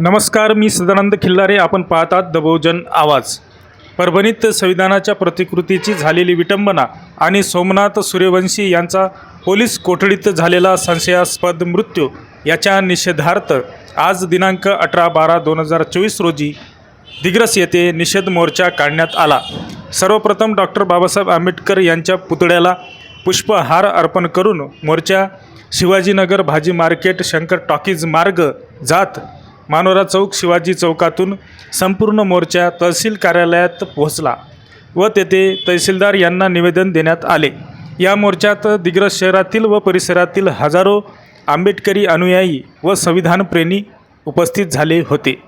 नमस्कार मी सदानंद खिल्लारे. आपण पाहतात द बहुजन आवाज. परभणीत संविधानाच्या प्रतिकृतीची झालेली विटंबना आणि सोमनाथ सूर्यवंशी यांचा पोलीस कोठडीत झालेला संशयास्पद मृत्यू याच्या निषेधार्थ आज दिनांक अठरा बारा दोन हजार चोवीस रोजी दिग्रस येथे निषेध मोर्चा काढण्यात आला. सर्वप्रथम डॉक्टर बाबासाहेब आंबेडकर यांच्या पुतळ्याला पुष्पहार अर्पण करून मोर्चा शिवाजीनगर भाजी मार्केट शंकर टॉकीज मार्ग जात मानोरा चौक शिवाजी चौकातून संपूर्ण मोर्चा तहसील कार्यालयात पोहोचला व तेथे तहसीलदार यांना निवेदन देण्यात आले. या मोर्चात दिग्रस शहरातील व परिसरातील हजारो आंबेडकरी अनुयायी व संविधानप्रेमी उपस्थित झाले होते.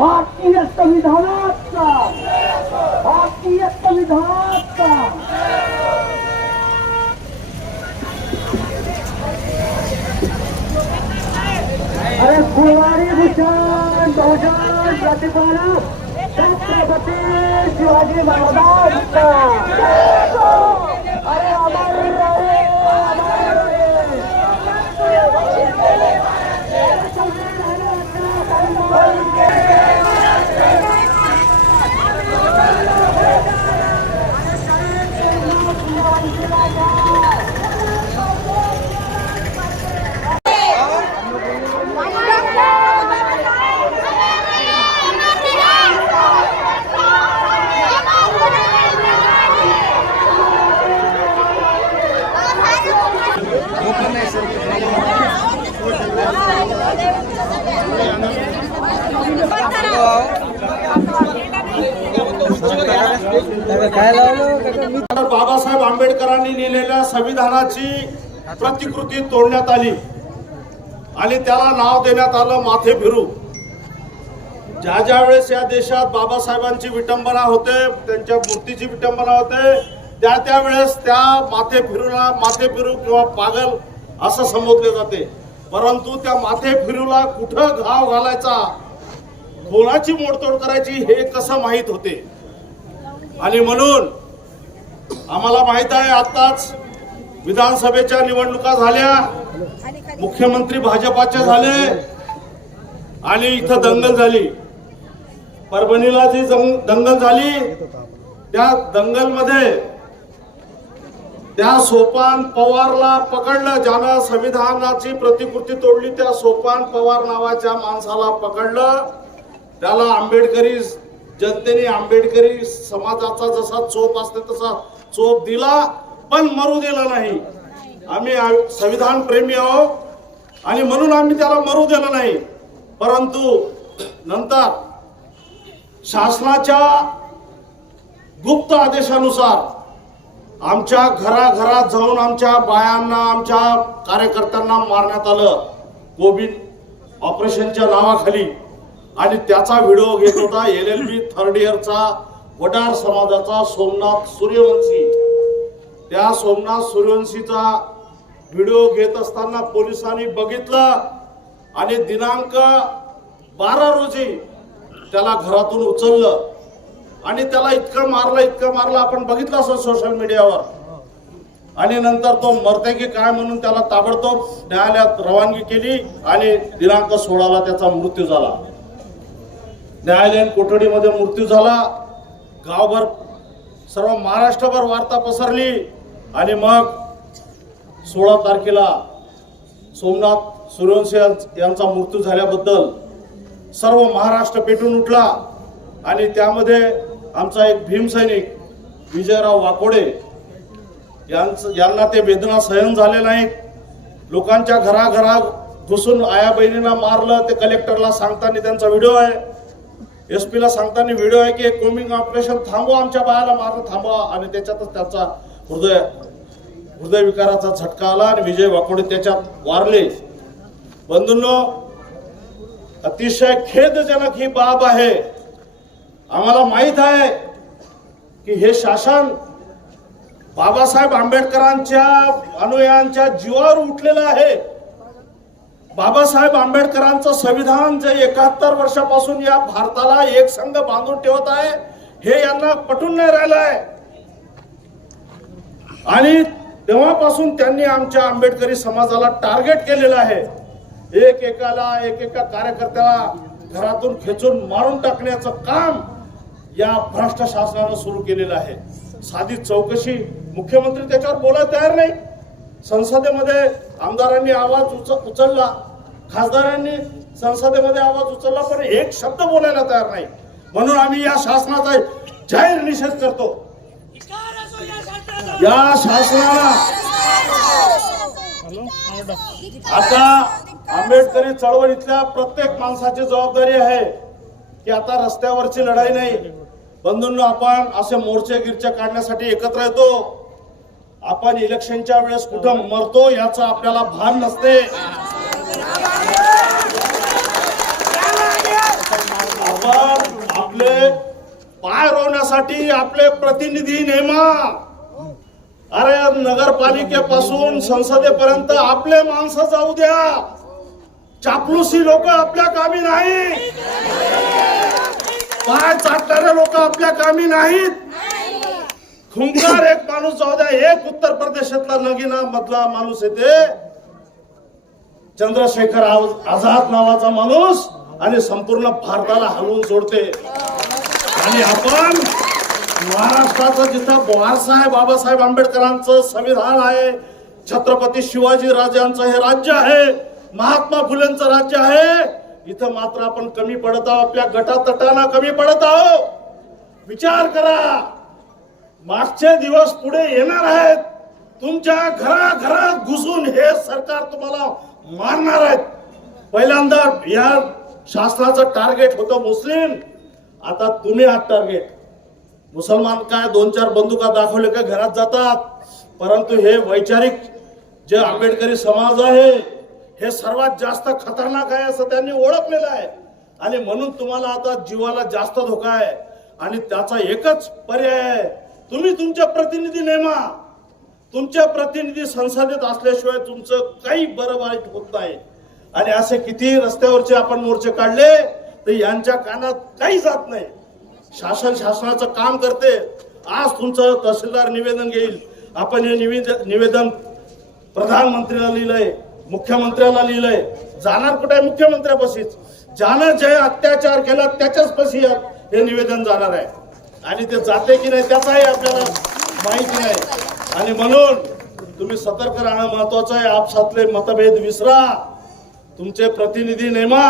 भारतीयस्य विधानात्ता भारतीयस्य विधानात्ता अरे कुमारी भूषण भूषण प्रतिपाल छत्रपति शिवाजी महाराज का बाबासाहेब आंबेडकरांनी लिहिलेल्या संविधानाची प्रतिकृती तोडण्यात आली. आणि त्याला नाव देण्यात आलं माथे फिरू. ज्या ज्या वेळेस या देशात बाबासाहेबांची विटंबना होते त्यांच्या मूर्तीची विटंबना होते त्या त्यावेळेस त्या माथे फिरूला माथे फिरू किंवा पागल असं संबोधले जाते. परंतु त्या माथे फिरूला कुठं घाव घालायचा कोणाची मोडतोड करायची हे कसं माहीत होते? आणि म्हणून आम्हाला माहीत आहे आताच विधानसभेच्या निवडणुका झाल्या. मुख्यमंत्री भाजपाचे झाले आणि इथं दंगल झाली. परभणीला जी दंगल झाली त्या दंगलमध्ये त्या सोपान पवारला पकडलं. ज्यानं संविधानाची प्रतिकृती तोडली त्या सोपान पवार नावाच्या माणसाला पकडलं. त्याला आंबेडकरी जनतेने आंबेडकरी समाजाचा जसा चोप असते तसा चोप दिला पण मरू दिला नाही. आम्ही संविधान प्रेमी आहोत आणि म्हणून आम्ही त्याला मरू दिला नाही. परंतु नंतर शासनाच्या गुप्त आदेशानुसार आमच्या घराघरात जाऊन आमच्या बायांना आमच्या कार्यकर्त्यांना मारण्यात आलं. कोविड ऑपरेशनच्या नावाखाली. आणि त्याचा व्हिडिओ घेत होता एल एल बी थर्ड इयरचा वडार समाजाचा सोमनाथ सूर्यवंशी. त्या सोमनाथ सूर्यवंशीचा व्हिडिओ घेत असताना पोलिसांनी बघितलं आणि दिनांक बारा रोजी त्याला घरातून उचललं. आणि त्याला इतकं मारलं इतकं मारलं आपण बघितलं असं सोशल मीडियावर आणि नंतर तो मरते की काय म्हणून त्याला ताबडतोब न्यायालयात रवानगी केली आणि दिनांक सोळाला त्याचा मृत्यू झाला. न्यायालयीन कोठडीमध्ये मृत्यू झाला. गावभर सर्व महाराष्ट्रभर वार्ता पसरली. आणि मग सोळा तारखेला सोमनाथ सूर्यवंशी यांचा मृत्यू झाल्याबद्दल सर्व महाराष्ट्र पेटून उठला. आणि त्यामध्ये आमचा एक भीमसैनिक विजयराव वाकोडे यांचं यांना ते वेदना सहन झाले नाहीत लोकांच्या घराघरात घुसून आया बहिणींना मारलं. ते कलेक्टरला सांगताना त्यांचा व्हिडिओ आहे. एस पीला सांगताना व्हिडिओ आहे की कोमिंग ऑपरेशन थांबवा आमच्या बायाला मारणं थांबवा. आणि त्याच्यातच त्यांचा हृदय हृदयविकाराचा झटका आला आणि विजय वाकोडे त्याच्यात वारले. बंधूंनो अतिशय खेदजनक ही बाब आहे. आम्हाला माहीत आहे की हे शासन बाबासाहेब आंबेडकरांच्या अनुयायांच्या जीवावर उठलेलं आहे. बाबासाहेब आंबेडकरांचं संविधान जे एकाहत्तर वर्षापासून या भारताला एक संघ बांधून ठेवत आहे हे यांना पटून नाही राहिलं आहे. आणि तेव्हापासून त्यांनी आमच्या आंबेडकरी समाजाला टार्गेट केलेलं आहे. एक एकाला एक एका कार्यकर्त्याला घरातून खेचून मारून टाकण्याचं काम या भ्रष्ट शासनानं सुरू केलेलं आहे. साधी चौकशी मुख्यमंत्री त्याच्यावर बोलायला तयार नाही. संसदेमध्ये आमदारांनी आवाज उच- उचलला. खासदारांनी संसदेमध्ये आवाज उचलला पण एक शब्द बोलायला तयार नाही. म्हणून आम्ही या शासनाचा जाहीर निषेध करतो. या शासनाला आता आंबेडकरी चळवळीतल्या प्रत्येक माणसाची जबाबदारी आहे की आता रस्त्यावरची लढाई नाही. बंधूंनो आपण असे मोर्चे गिरचे काढण्यासाठी एकत्र येतो. आपण इलेक्शनच्या वेळेस कुठं मरतो याचं आपल्याला भान नसते. आपण आपले पाय रोवण्यासाठी आपले प्रतिनिधी नेमा. अरे नगरपालिकेपासून संसदेपर्यंत आपले माणसं जाऊ द्या. चापलुसी लोक आपल्या कामी नाही पाय चाटणारे लोक आपल्या कामी नाहीत. खुंकार एक माणूस जाऊ द्या. एक उत्तर प्रदेशातला नगिना मधला माणूस येते. चंद्रशेखर आझाद नावाचा माणूस आणि संपूर्ण भारताला हलवून सोडते. आणि आपण महाराष्ट्राचं जिथं वारसा बाबासाहेब आंबेडकरांचं संविधान आहे छत्रपती शिवाजी राजांचं हे राज्य आहे महात्मा फुलेंचं राज्य आहे इथं मात्र आपण कमी पडत आहोत आपल्या गटातटाना कमी पडत आहोत. विचार करा मागचे दिवस पुढे येणार आहेत. तुमच्या घराघरात घुसून हे सरकार तुम्हाला मारणार आहेत. पहिल्यांदा या शासनाचं टार्गेट होतं मुस्लिम. आता तुम्ही आहात टार्गेट मुसलमान काय दोन चार बंदुका दाखवले का घरात जातात. परंतु हे वैचारिक जे आंबेडकरी समाज आहे हे सर्वात जास्त खतरनाक आहे असं त्यांनी ओळखलेलं आहे. आणि म्हणून तुम्हाला आता जीवाला जास्त धोका आहे. आणि त्याचा एकच पर्याय आहे. तुम्ही तुमच्या प्रतिनिधी नेमा. तुमचे प्रतिनिधी संसदेत असल्याशिवाय तुमचं काही बरं वाईट होत नाही. आणि असे किती रस्त्यावरचे आपण मोर्चे काढले तर यांच्या कानात काही जात नाही. शासन शासनाचं काम करते. आज तुमचं तहसीलदार निवेदन घेईल. आपण हे निवेदन निवेदन प्रधानमंत्र्याला लिहिलंय मुख्यमंत्र्याला लिहिलंय. जाणार कुठे आहे मुख्यमंत्र्यापाशीच? ज्यानं जे अत्याचार केला त्याच्याच पशी हे निवेदन जाणार आहे. आणि ते जाते की नाही त्याचाही आपल्याला माहिती नाही. आणि म्हणून तुम्ही सतर्क राहणं महत्वाचं आहे. आपसातले मतभेद विसरा. तुमचे प्रतिनिधी नेमा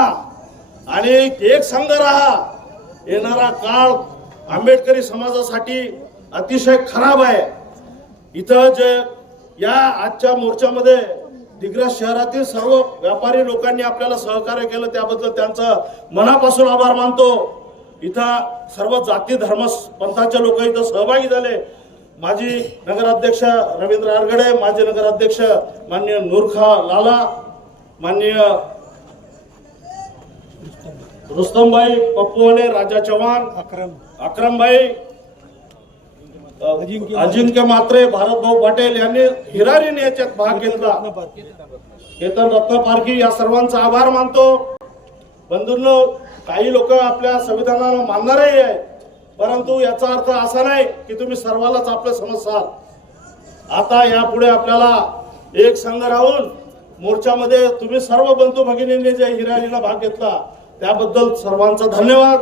आणि एक संघ राहा येणारा काळ आंबेडकरी समाजासाठी अतिशय खराब आहे. इथं जे या आजच्या मोर्चामध्ये दिग्रस शहरातील सर्व व्यापारी लोकांनी आपल्याला सहकार्य केलं त्याबद्दल त्यांचं मनापासून आभार मानतो. इथं सर्व जाती धर्म पंथाचे लोक इथं सहभागी झाले. माजी नगराध्यक्ष रवींद्र आरगडे माजी नगराध्यक्ष माननीय नूरखा लाला माननीय रुस्तमभाई पप्पूवाने राजा चव्हाण अक्रम. अक्रमभाई अजिंक्य मात्रे भारत भाऊ पटेल यांनी हिरारीने याच्यात भाग घेतला. केतन रत्न पारखी या सर्वांचा आभार मानतो. बंधूंनो काही लोक आपल्या संविधानाला मानणारही आहे परंतु याचा अर्थ असा नाही की तुम्ही सर्वालाच आपलं समजसाल आता यापुढे आपल्याला एक संघ राहून मोर्चामध्ये तुम्ही सर्व बंधू भगिनींनी जे ही रॅलीला भाग घेतला त्याबद्दल सर्वांचा धन्यवाद.